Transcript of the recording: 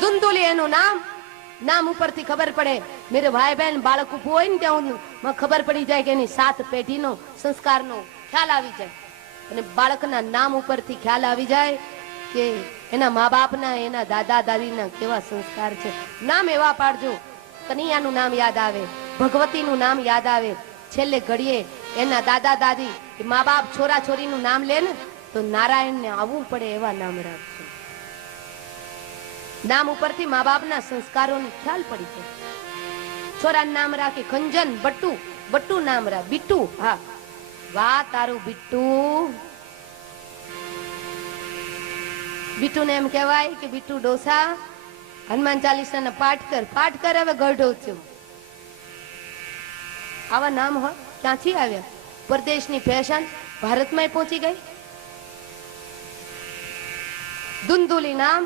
ધુંધુલી એનું નામ, નામ ઉપરથી ખબર પડે. મેરે ભાઈ બહેન બાળક ઉભું હોય ને ત્યાં ખબર પડી જાય કે એની 7 પેઢીનો સંસ્કારનો ખ્યાલ આવી જાય. અને બાળકના નામ ઉપરથી ખ્યાલ આવી જાય કે એના મા બાપના, એના દાદા દાદીના કેવા સંસ્કાર છે. નામ એવા પાડજો, કનૈયાનું નામ યાદ આવે, ભગવતીનું નામ યાદ આવે. છેલ્લે ઘડીએ એના દાદા દાદી, મા બાપ છોરા છોરીનું નામ લે ને તો નારાયણને આવવું પડે એવા નામ રાખજો. નામ ઉપરથી મા બાપના સંસ્કારોનો ખ્યાલ પડી જાય. છોરાનું નામ રાખે ખંજન, બટ્ટુ, બટ્ટુ નામ રાખ, બીટુ. હા, વાહ તારું બીટુ. બીટુ ને એમ કહેવાય કે બીટુ ડોસા હનુમાન ચાલીસાના પાઠ કર હવે ગઢો થયો. આવા નામ ક્યાંથી આવ્યા? પરદેશની ફેશન ભારતમાં પહોંચી ગઈ. ધુંધુલી નામ